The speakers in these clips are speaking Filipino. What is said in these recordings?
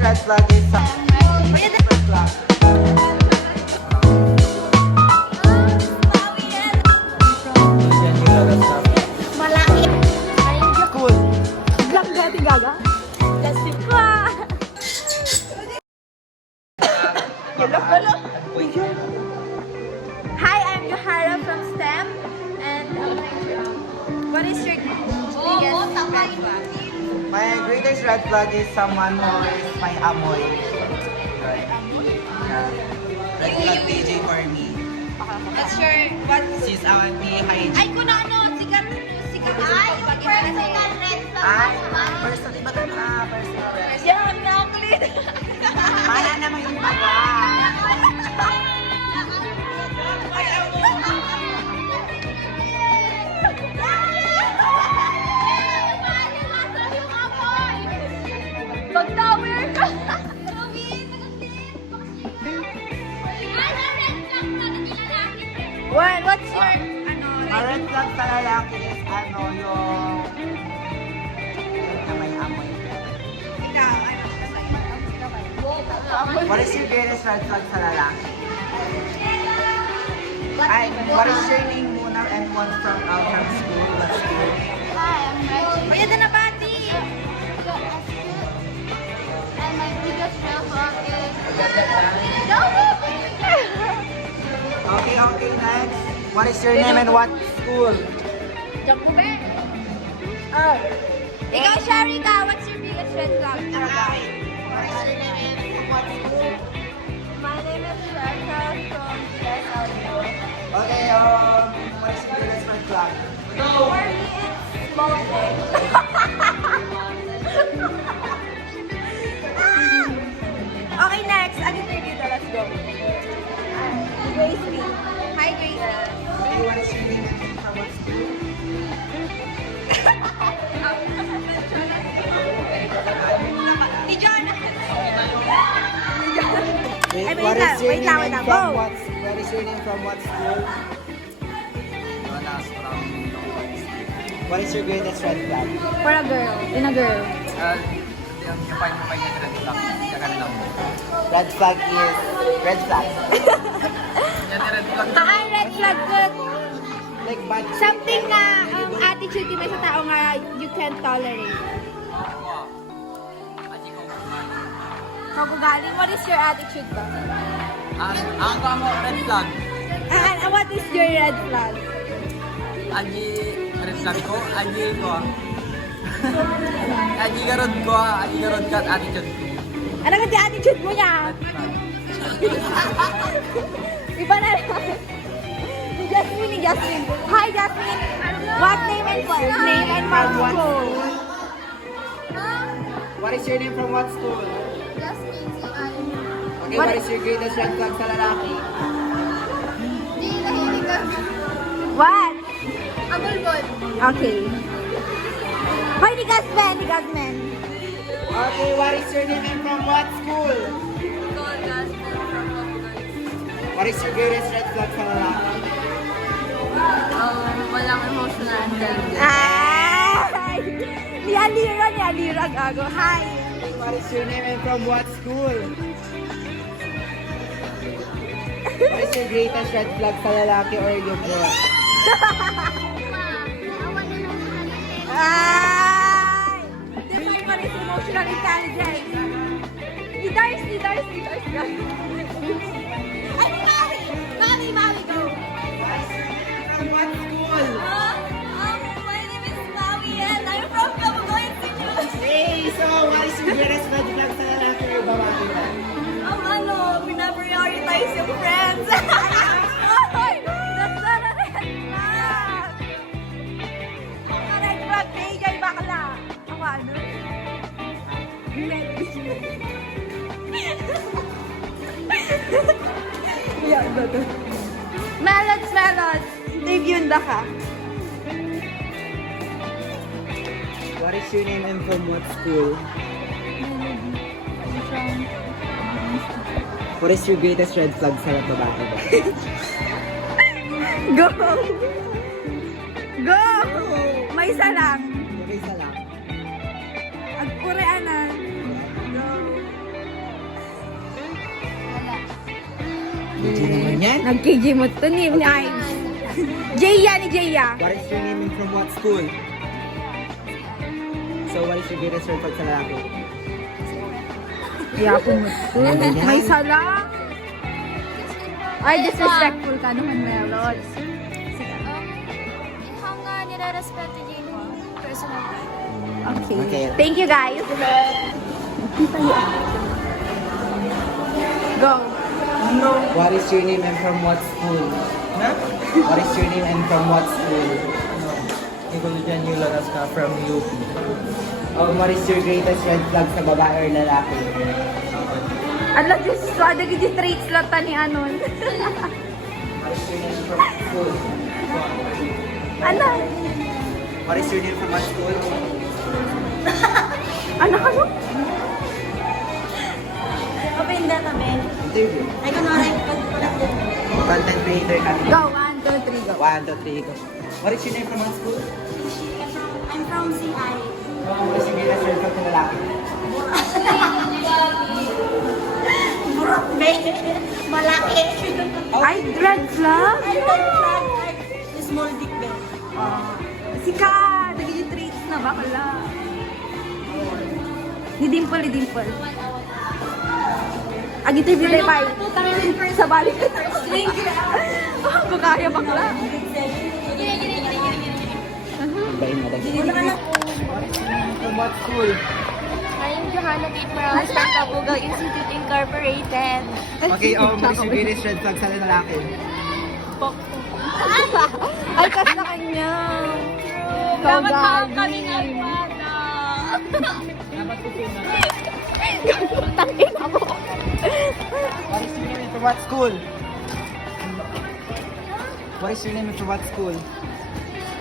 greatest red flag is red flag. Malaki. Cool. Black Betty Gaga. Plastic pa. Hello. Hi, I'm Yohara from STEM. And what is your biggest red flag? My greatest red flag is someone who is my amoy. Right. Yeah. Red flag DJ for me. What's your, what? She's anti-hygiene. Ay, kung ano, sikat. Ay, yung personal red flag. Ay, personal. Iba ka na. Personal red flag. Yeah, naklit. Para naman yung taga. Mag-tower ka. Well, what's your, Ang red flag sa lalaki is ano yung na may amoy. What is your greatest red flag sa lalaki? Ay, what is your name muna and one from school? What school? Pwede na pati. And my biggest red flag is Okay, next. What is your name and what school? Jacube. Oh. Ikaw, Sharika, what's your biggest red flag? What is your name and what school? My name is Sharika from SLU. Okay, what is your greatest red flag? For me, it's smoking. Okay, next. Agad dito. Let's go. Grace Lee. Hi, Grace Lee. Okay, what is your name and from what school? Si Jonathan. Wait, wait lang, wait lang, go. What is your name from what school? Jonas from What is your greatest red flag? For a girl. In a girl. yung find mo pa yung red flag. Kaganda mo. Red flag is red flag. Yan yung red flag. Ay, red flag good. Like bad. Something na attitude mo sa tao nga you can't tolerate. Kagugaling, what is your attitude ba? Ang kamo red flag. What is your red flag? Agi red flag ko. Agi ko. Agi garod ko. Agi garod ka at attitude ko. Ano ka di attitude mo niya? Iba na lang. Ni Jasmine. Hi, Jasmine. What name and what school? What is your name from what school? Okay, what is your greatest red flag sa lalaki? What? Agulgol. Okay. Hoy, ni Gasman. Okay, what is your name and from what school? What is your greatest red flag sa lalaki? Walang emotional intelligence. Ay! Ni Alira, gago. Hi. What is your name and from what school? What is your greatest red flag sa lalaki or your boy? Ay! Define mo rin emotional intelligence. Ni Darcy, gago. Ay, ni Maui! Maui, go! From what school? My name is Maui and I'm from Kabugoyan City. Hey, so what is your greatest red flag sa lalaki or babae ba? Pina-prioritize yung friends. Ay! That's not a red flag! Ang red flag, bigay bakla. Ako ano? Yeah, bago. Melods. Debut na ka. What is your name and from what school? What is your greatest red flag sa babae ba? Go! Go! May isa lang. Okay, isa lang. Ang Koreanan. Go. DJ naman yan. Nag-KJ mo to ni Ives. Jaya ni Jaya. What is your name and from what school? So, what is your greatest report sa lalaki? Yapo mo to. May sala. Ay, disrespectful ka naman, Melon. Hang nire-respeto niya yung personal life. Okay. Okay. Thank you, guys. Go. What is your name and from what school? What is your name and from what school? Ikaw dyan yung laras ka from UP. What is your greatest red flag sa babae or lalaki? Ala, Diyos ko, adagi di traits lang ta ni Anon. What is your name and from what school? Ala, What is your name from what school? anak ano? Open data, Ben. Interview. Ay, kunwari, Content creator ka. Go, 1, 2, 3, go. 1, 2, 3, go. What is your name from what school? I'm from CI. What is your greatest red flag sa lalaki? Burok, Ben. Malaki. Ay, red flag? Ay, red flag. Ay, small dick, Ben. Sika, adagi di traits na, bakala. Ni Dimple, ni Dimple. Ag-interview tayo pa. Sa balik. Kaya bakla. Bain mo From what school? I'm Johanna Kate Morales, Santa Bugal Institute Incorporated. Okay, what is your greatest red flag sa lalaki? Ay, kas na kanya. Dapat hawak kami ng bata. Tangin ako. What is your name and from what school? What is your name and from what school?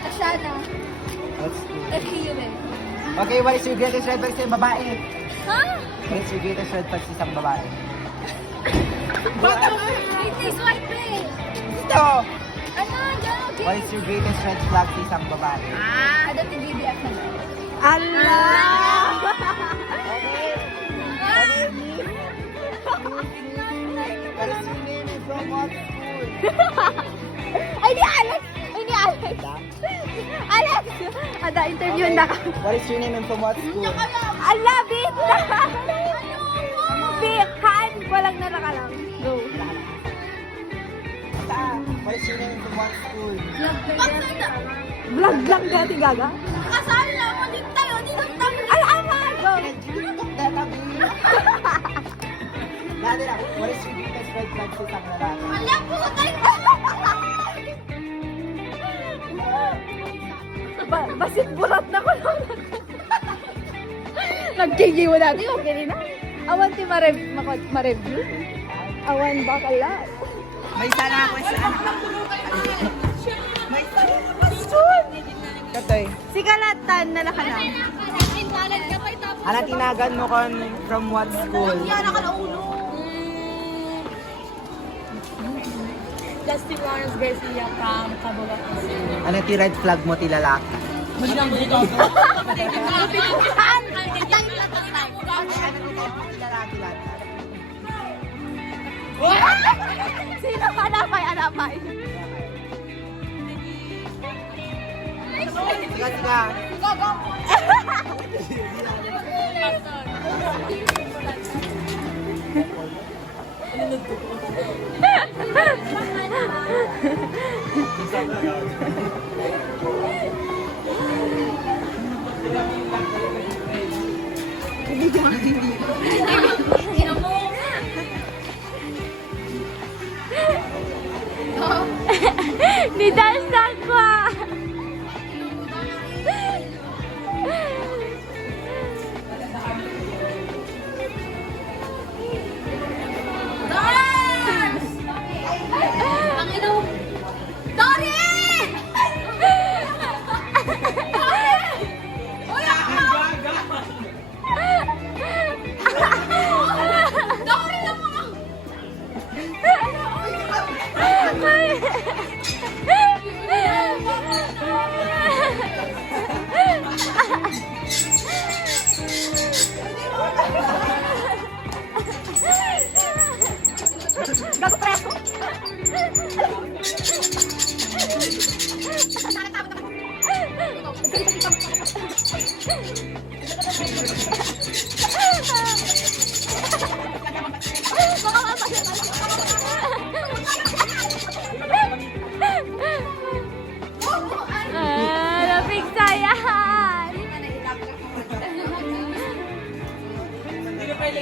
Asana. What school? Human. Okay, what is your greatest red flag sa isang babae? Ha? What is your greatest red flag sa isang babae? It is white play. Ito! Ano? Diyan, What is your greatest red flag sa isang babae? Ada ti BBF na. Allah! What is your name and from what school? Ay, ni Alex! Ay, ni Alex! Alex! Ada, interview na ka. What is your name and from what school? Allah, bit! Bit! Han! Walang nalaka lang. Go. What is your name and from what school? Vlog lang dati, gaga. Kasal na mo din tayo. Dito tayo. Ay, ama! Go! Dati lang, what is your greatest red flag sa isang lalaki? Alam po tayo. Basit burat na ko lang. Nag-KG mo dati, okay rin na. Awan ti ma-review. Awan bakala. May sana ako sa May sana ako. Katoy. Si Kalatan na nakalang. Tinagan mo kon from what school? Justin Lawrence Garcia from Cabogat. Ano ti red flag mo ti lalaki? Sino ka? Anapay, anapay. Sige. Ni Dastan ko ah. Napigsa yan! Hindi na pala